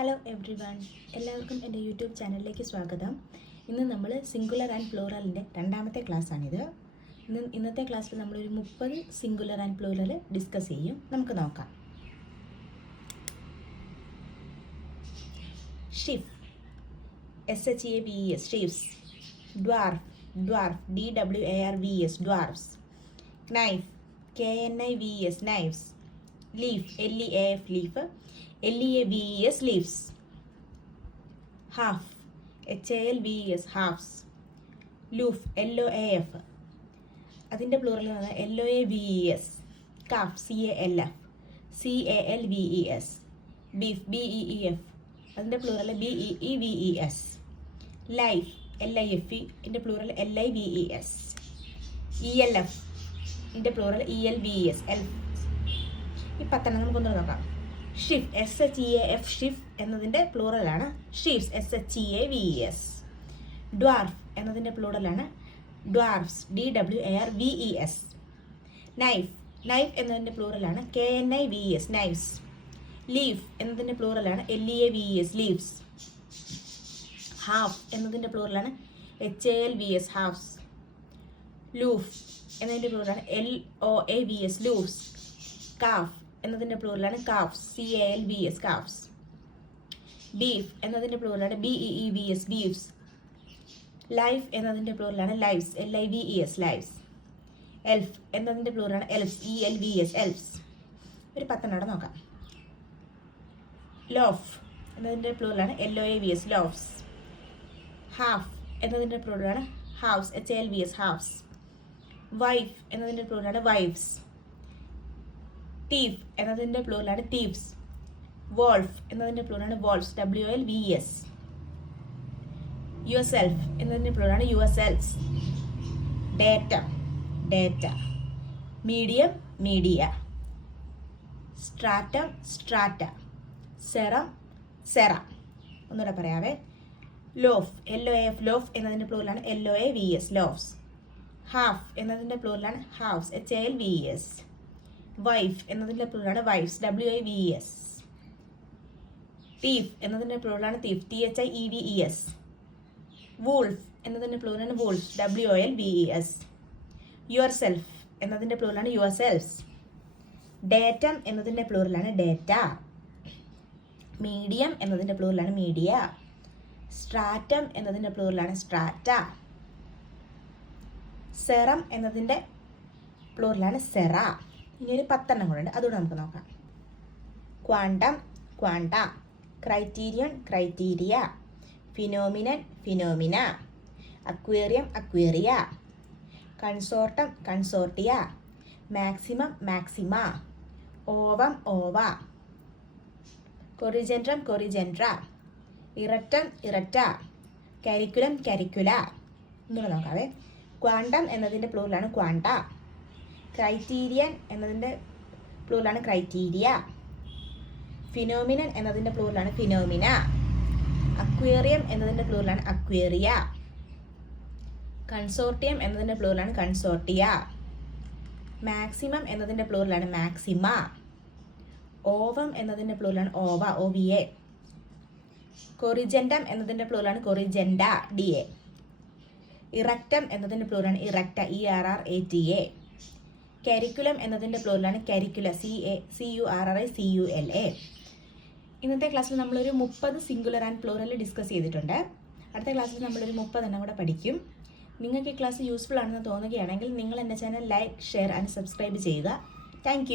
Hello every one, എല്ലാവർക്കും എൻ്റെ YouTube ചാനലിലേക്ക് സ്വാഗതം. ഇന്ന് നമ്മൾ സിംഗുലർ ആൻഡ് പ്ലൂറലിൻ്റെ രണ്ടാമത്തെ ക്ലാസ്സാണിത്. ഇന്നത്തെ ക്ലാസ്സിൽ നമ്മളൊരു 30 സിംഗുലർ ആൻഡ് പ്ലൂറൽ ഡിസ്കസ് ചെയ്യും. നമുക്ക് നോക്കാം. Chief, SHIFs, chiefs. Dwarf, DWARVs, dwarfs. Knife, KNIVs, knifes. Leaf, LEAF, leaf. LEAVES, leaves. Half, HALVES, halves. Loof, LOAF. അതിൻ്റെ plural LOAVES. Calf, CALF. CALVES. Beef, BEEF. അതിൻ്റെ plural BEEVES. Life, LIFE. ഇതിൻ്റെ plural LIVES. ELF. ഇതിൻ്റെ plural ELVES. ഈ 10 നമുക്കൊന്ന് നോക്കാം. ഷിഫ്, SHEAF, ഷിഫ് എന്നതിൻ്റെ പ്ലൂറലാണ് ഷീഫ്സ്, SHEAVES. Dwarf എന്നതിൻ്റെ പ്ലൂറലാണ് ഡ്വാർഫ്സ്, DWARVES. Knife, knife എന്നതിൻ്റെ പ്ലൂറലാണ് KNIVS, നൈഫ്സ്. ലീഫ് എന്നതിൻ്റെ പ്ലൂറലാണ് LEAVES, ലീവ്സ്. ഹാഫ് എന്നതിൻ്റെ പ്ലൂറലാണ് HALVS, ഹാഫ്സ്. ലൂഫ് എന്നതിൻ്റെ പ്ലൂറലാണ് LOAVS, ലൂഫ്സ്. കാഫ് എന്നതിൻ്റെ പ്ലൂറലാണ് കാഫ്സ്, CALVS, കാഫ്സ്. ബീഫ് എന്നതിൻ്റെ പ്ലൂറലാണ് BEEVS, ബീഫ്സ്. ലൈഫ് എന്നതിൻ്റെ പ്ലൂറലാണ് ലൈഫ്സ്, LIVES, ലൈഫ്സ്. എൽഫ് എന്നതിൻ്റെ പ്ലൂറലാണ് എൽഫ്സ്, ELVS, എൽഫ്സ്. ഒരു 10 നോക്കാം. ലോഫ് എന്നതിൻ്റെ പ്ലൂറലാണ് LOAVS, ലോഫ്സ്. ഹാഫ് എന്നതിൻ്റെ പ്ലൂറലാണ് ഹാഫ്സ്, HALVS, ഹാഫ്സ്. വൈഫ് എന്നതിൻ്റെ പ്ലൂറലാണ് വൈഫ്സ്. തീഫ് എന്നതിൻ്റെ പ്ലൂറലാണ് തീഫ്സ്. വോൾഫ് എന്നതിൻ്റെ പ്ലൂറലാണ് വോൾഫ്സ്, WOLVES. യുവർസെൽഫ് എന്നതിൻ്റെ പ്ലൂറലാണ് yourselfs. Data, data. Medium, media. Stratum, strata. Serum, sera. ഒന്നുകൂടെ പറയാവേ. ലോഫ്, LOAF, ലോഫ് എന്നതിൻ്റെ പ്ലൂറലാണ് LOAVS, ലോഫ്സ്. ഹാഫ് എന്നതിൻ്റെ പ്ലൂറലാണ് ഹാഫ്സ്, HALVS. വൈഫ് എന്നതിൻ്റെ പ്ലൂറലാണ് വൈഫ്സ്, WIVES. തീഫ് എന്നതിൻ്റെ പ്ലൂറലാണ് തീഫ്, THIEVES. വൂൾഫ് എന്നതിൻ്റെ പ്ലൂറലാണ് വൂൾഫ്, WOLVES. യുവർ സെൽഫ് എന്നതിൻ്റെ പ്ലൂറലാണ് യുവർ സെൽഫ്സ്. ഡേറ്റം എന്നതിൻ്റെ പ്ലൂറലാണ് data. Medium എന്നതിൻ്റെ പ്ലൂറലാണ് മീഡിയ. സ്ട്രാറ്റം എന്നതിൻ്റെ പ്ലൂറലാണ് സ്ട്രാറ്റ. സെറം എന്നതിൻ്റെ പ്ലൂറലാണ് സെറ. ഇനി ഒരു 10 കൂടെ ഉണ്ട്, അതുകൂടെ നമുക്ക് നോക്കാം. Quantum, quanta. Criterion, criteria. Phenomenon, phenomena. Aquarium, aquaria. Consortium, consortia. Maximum, maxima. Ovum, ova. Corrigendum, corrigenda. Erratum, errata. Curriculum, curricula. ഇങ്ങനെ നോക്കാവേ. ക്വാണ്ടം എന്നതിൻ്റെ പ്ലൂറലാണ് ക്വാണ്ട. ക്രൈറ്റീരിയൻ എന്നതിൻ്റെ പ്ലൂറലാണ് ക്രൈറ്റീരിയ. ഫിനോമിനൻ എന്നതിൻ്റെ പ്ലൂറലാണ് ഫിനോമിന. അക്വേറിയം എന്നതിൻ്റെ പ്ലൂറലാണ് അക്വേറിയ. കൺസോർട്ടിയം എന്നതിൻ്റെ പ്ലൂറലാണ് കൺസോർട്ടിയ. മാക്സിമം എന്നതിൻ്റെ പ്ലൂറലാണ് മാക്സിമ. ഓവം എന്നതിൻ്റെ പ്ലൂറലാണ് ഓവ, OVA. കൊറിജെൻഡം എന്നതിൻ്റെ പ്ലൂറലാണ് കൊറിജെൻഡ, DA. ഇറക്റ്റം എന്നതിൻ്റെ പ്ലൂറലാണ് ഇറക്റ്റ, ERRATA. കരിക്കുലം എന്നതിൻ്റെ പ്ലൂറലാണ് കരിക്കുല, CURRICULA. ഇന്നത്തെ ക്ലാസ്സിൽ നമ്മളൊരു 30 സിംഗുലർ ആൻഡ് പ്ലൂറൽ ഡിസ്കസ് ചെയ്തിട്ടുണ്ട്. അടുത്ത ക്ലാസ്സിൽ നമ്മളൊരു 30 കൂടെ പഠിക്കും. നിങ്ങൾക്ക് ഈ ക്ലാസ് യൂസ്ഫുൾ ആണെന്ന് തോന്നുകയാണെങ്കിൽ നിങ്ങൾ എൻ്റെ channel like, share and subscribe ചെയ്യുക. താങ്ക്